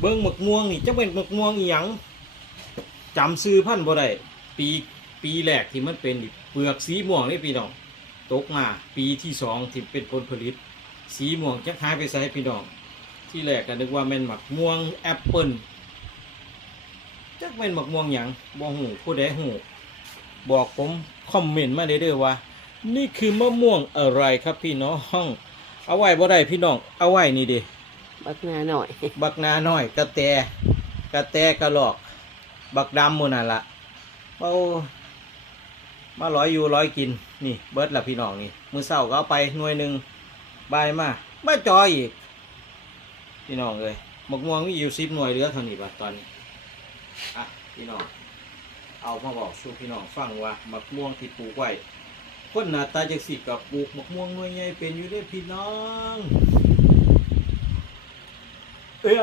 เบิ้งหมกม่วงนี่จะเป็นหมกม่วงอีหยังจำซื้อพันบ่ได้ปีปีแรกที่มันเป็นนี่เปลือกสีม่วงนี่พี่น้องตกมาปีที่สองที่เป็นผลผลิต สีม่วงจะหายไปใส่พี่น้อง ที่แรกก็นึกว่าแม่นหมักม่วงแอปเปิลจักแม่นหมักม่วงหยังบ่หูผู้ใดหูบอกผมคอมเมนต์มาได้เด้อว่า นี่คือมะม่วงอะไรครับพี่น้องเอาไว้บ่ได้พี่น้องเอาไว้นี่เดิ บักนาหน่อย บักนาน้อย กระแตกระแตกระหลอก บักดำหมูนั่นละเอามาร้อยอยู่ร้อยกิน นี่ เบิร์ดละพี่น้องนี่ มือเศร้าก็เอาไปหน่วยหนึ่งบายมามาจอยอีก พี่น้องเลยหมะม่วงมีอยู่สิบหน่วยเหลือเท่านี้บัดตอนนี้ อะ พี่น้อง เอามาบอกสู่พี่น้องฟังว่าหมะม่วงที่ปลูกไว้คนหน้าตาจักสิกับปลูกหมะม่วงหน่วยใหญ่เป็นอยู่ได้อพี่น้อง เอ้ย